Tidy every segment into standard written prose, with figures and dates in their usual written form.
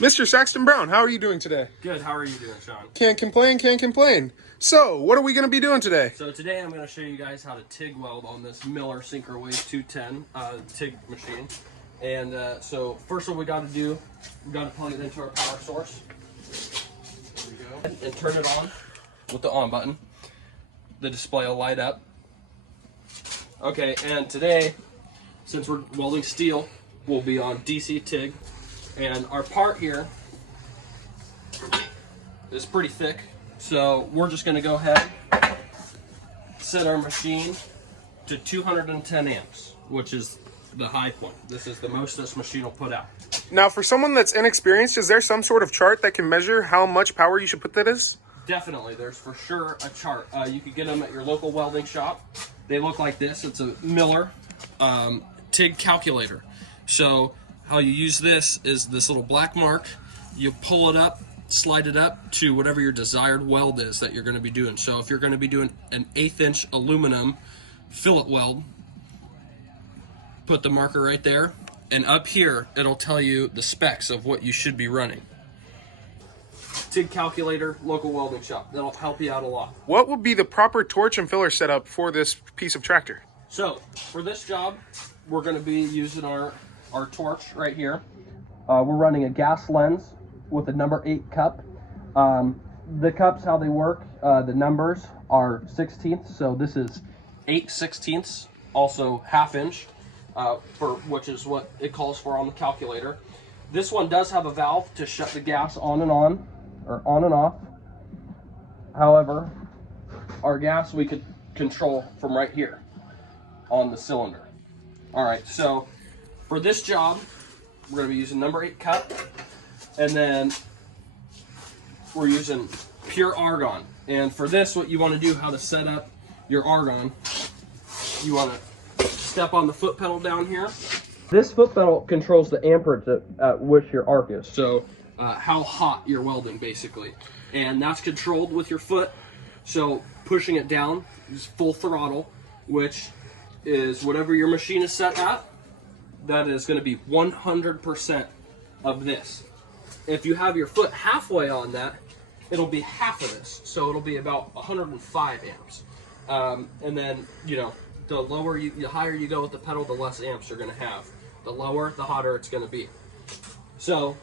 Mr. Saxton Brown, how are you doing today? Good, how are you doing, Sean? Can't complain, can't complain. So, what are we going to be doing today? So today I'm going to show you guys how to TIG weld on this Miller Synchro-Wave 210 TIG machine. And so first what we got to do, we got to plug it into our power source. There we go. And turn it on with the on button. The display will light up. Okay, and today, since we're welding steel, we'll be on DC TIG. And our part here is pretty thick, so we're just going to go ahead, set our machine to 210 amps, which is the high point. This is the most this machine will put out. Now, for someone that's inexperienced, is there some sort of chart that can measure how much power you should put that is? Definitely, there's for sure a chart. You could get them at your local welding shop. They look like this. It's a Miller TIG calculator. So how you use this is this little black mark. You pull it up, slide it up to whatever your desired weld is that you're going to be doing. So if you're going to be doing an 1/8 inch aluminum fillet weld, put the marker right there, and up here it'll tell you the specs of what you should be running. TIG calculator, local welding shop. That'll help you out a lot. What would be the proper torch and filler setup for this piece of tractor? So for this job, we're going to be using our torch right here. We're running a gas lens with a number 8 cup. The cups, how they work, the numbers are 16ths, so this is 8/16, also 1/2 inch, which is what it calls for on the calculator. This one does have a valve to shut the gas on and on, or on and off. However, our gas we could control from right here on the cylinder. All right, so for this job, we're going to be using number 8 cup, and then we're using pure argon. And for this, what you want to do, how to set up your argon, you want to step on the foot pedal down here. This foot pedal controls the amperage at which your arc is, so how hot you're welding, basically. And that's controlled with your foot, so pushing it down is full throttle, which is whatever your machine is set at. That is going to be 100% of this. If you have your foot halfway on that, it'll be half of this, so it'll be about 105 amps. And then, you know, the higher you go with the pedal, the less amps you're going to have. The lower, the hotter it's going to be. So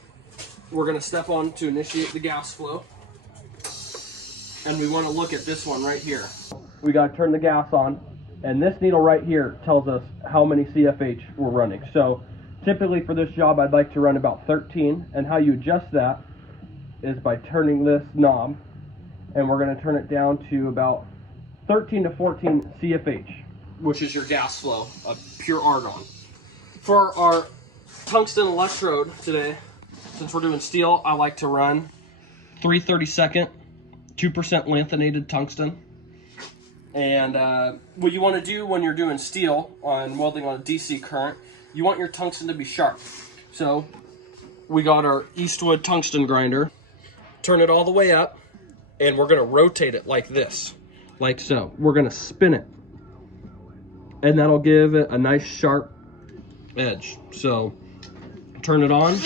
we're going to step on to initiate the gas flow, and we want to look at this one right here. We got to turn the gas on. And this needle right here tells us how many CFH we're running. So typically for this job, I'd like to run about 13. And how you adjust that is by turning this knob. And we're going to turn it down to about 13 to 14 CFH, which is your gas flow of pure argon. For our tungsten electrode today, since we're doing steel, I like to run 3/32, 2% lanthanated tungsten. And what you want to do when you're doing steel on welding on a DC current, you want your tungsten to be sharp. So we got our Eastwood tungsten grinder. Turn it all the way up, and we're going to rotate it like this, like so. We're going to spin it, and that'll give it a nice sharp edge. So turn it on.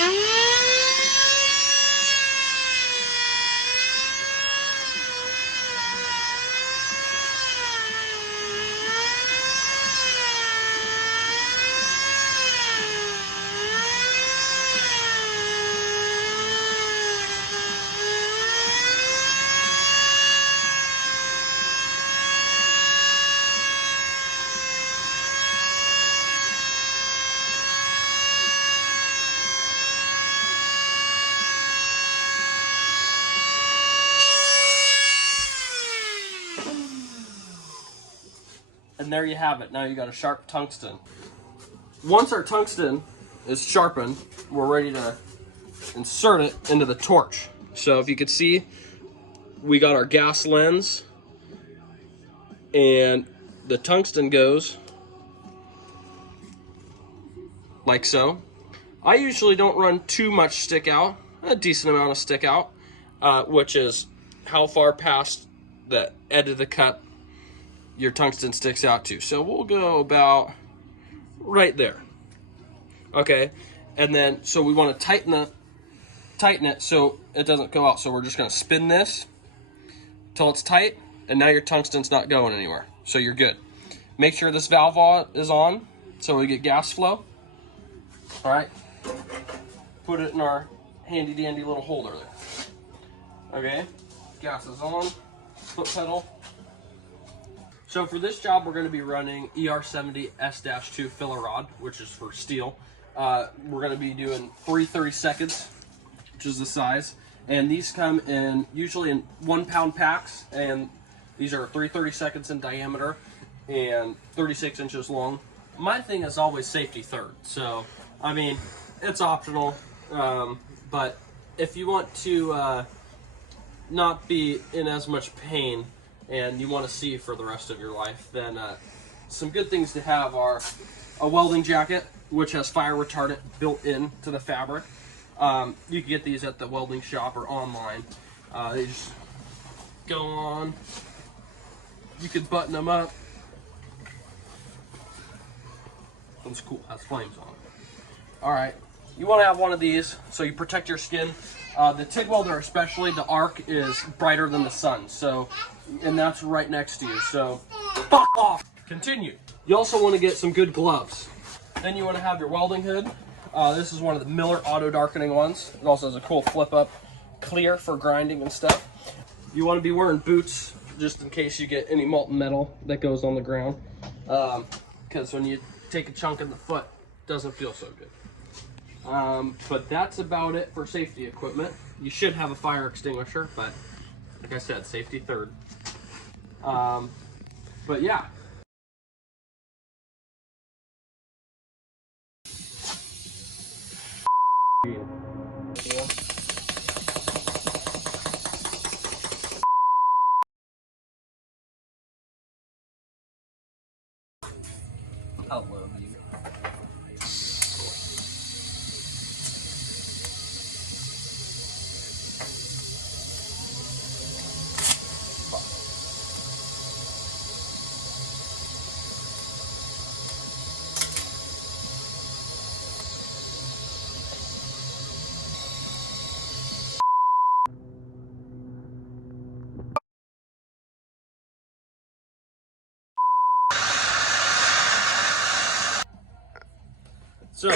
And there you have it. Now you got a sharp tungsten. Once our tungsten is sharpened, we're ready to insert it into the torch. So if you could see, we got our gas lens, and the tungsten goes like so. I usually don't run too much stick out, a decent amount of stick out, which is how far past the edge of the cup your tungsten sticks out to. So we'll go about right there. Okay, and then so we want to tighten tighten it so it doesn't go out. So we're just gonna spin this till it's tight, and now your tungsten's not going anywhere. So you're good. Make sure this valve is on so we get gas flow. All right, put it in our handy dandy little holder there. Okay, gas is on, foot pedal. So for this job, we're going to be running ER70 S-2 filler rod, which is for steel. We're going to be doing 3 30-seconds, which is the size. And these come in usually in 1 pound packs, and these are 3 30-seconds in diameter and 36 inches long. My thing is always safety third. So, I mean, it's optional, but if you want to not be in as much pain and you want to see for the rest of your life, then some good things to have are a welding jacket, which has fire retardant built into the fabric. You can get these at the welding shop or online. They just go on. You could button them up. That's cool, has flames on it. All right, you want to have one of these so you protect your skin. The TIG welder especially, the arc is brighter than the sun, so, and that's right next to you, so fuck off. Continue. You also want to get some good gloves. Then you want to have your welding hood. This is one of the Miller auto darkening ones. It also has a cool flip up clear for grinding and stuff. You want to be wearing boots just in case you get any molten metal that goes on the ground, because when you take a chunk in the foot, it doesn't feel so good. But that's about it for safety equipment. You should have a fire extinguisher, but like I said, safety third. But yeah. I love you. So